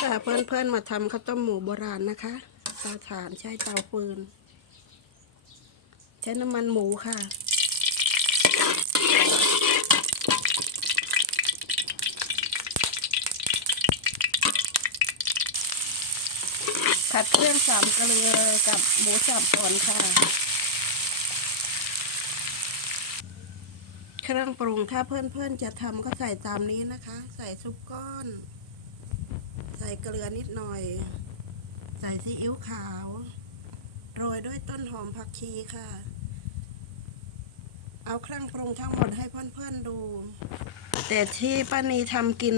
ค่ะเพื่อนๆมาทำข้าวต้มหมูโบราณนะคะเตาถ่านใช้เตาฟืน ใช้น้ำมันหมูค่ะ ผัดเครื่องสามเกลือกับหมูสับก่อนค่ะ เครื่องปรุงถ้าเพื่อนๆจะทำก็ใส่ตามนี้นะคะ ใส่ซุปก้อน ส่เกลือนิดหน่อย ใส่ซีอิ๊วขาว โรยด้วยต้นหอมผักชีค่ะ เอาเครื่องปรุงทั้งหมดให้เพื่อนๆดู แต่ที่ป้านีทำกิน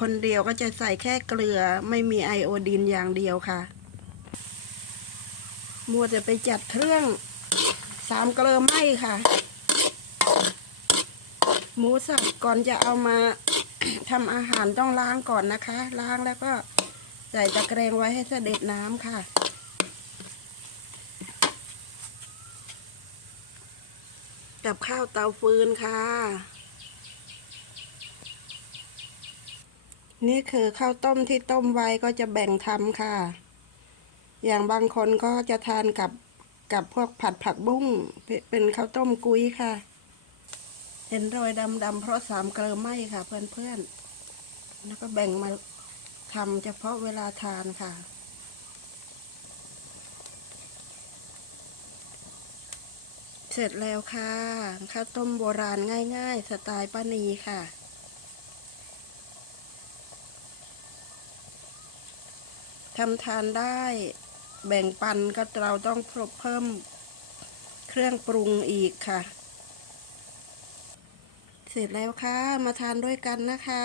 คนเดียวก็จะใส่แค่เกลือไม่มีไอโอดีนอย่างเดียวค่ะ มัวแต่ไปจัดเครื่องสามเกลือไหมค่ะ หมูสับก่อนจะเอามา ทำอาหารต้องล้างก่อนนะคะ ล้างแล้วก็ใส่ตะแกรงไว้ให้เสด็จน้ำค่ะกับข้าวเตาฟืนค่ะ นี่คือข้าวต้มที่ต้มไว้ก็จะแบ่งทำค่ะ อย่างบางคนก็จะทานกับกับพวกผัดผักบุ้งเป็นข้าวต้มกุ้ยค่ะ เห็นรอยดำๆเพราะสามเกลือไหมค่ะ เพื่อนๆ แล้วก็แบ่งมาทำเฉพาะเวลาทานค่ะ เสร็จแล้วค่ะข้าวต้มโบราณง่ายๆ สไตล์ป้านีค่ะทำทานได้แบ่งปันก็เราต้องเพิ่มเครื่องปรุงอีกค่ะ เสร็จแล้วค่ะ มาทานด้วยกันนะคะ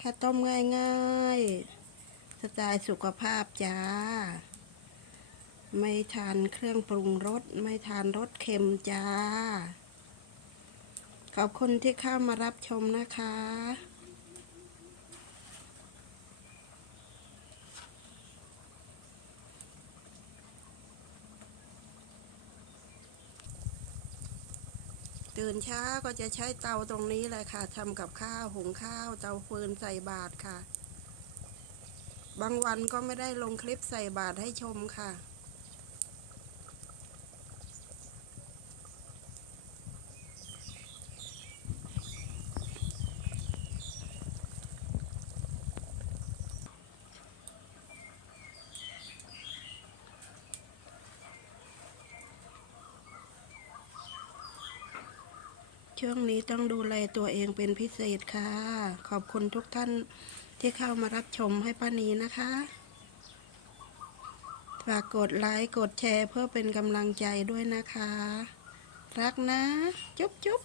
ข้าวต้มง่ายๆสไตล์สุขภาพจ้า ไม่ทานเครื่องปรุงรส ไม่ทานรสเค็มจ้า ขอบคุณที่เข้ามารับชมนะคะ ตื่นเช้าก็จะใช้เตาตรงนี้แหละค่ะทำกับข้าวหุงข้าวเตาฟืนใส่บาตรค่ะ บางวันก็ไม่ได้ลงคลิปใส่บาตรให้ชมค่ะ ช่วงนี้ต้องดูแลตัวเองเป็นพิเศษค่ะ ขอบคุณทุกท่านที่เข้ามารับชมให้ป้านีนะคะฝากกดไลค์กดแชร์เพื่อเป็นกำลังใจด้วยนะคะ รักนะ จุ๊บจุ๊บ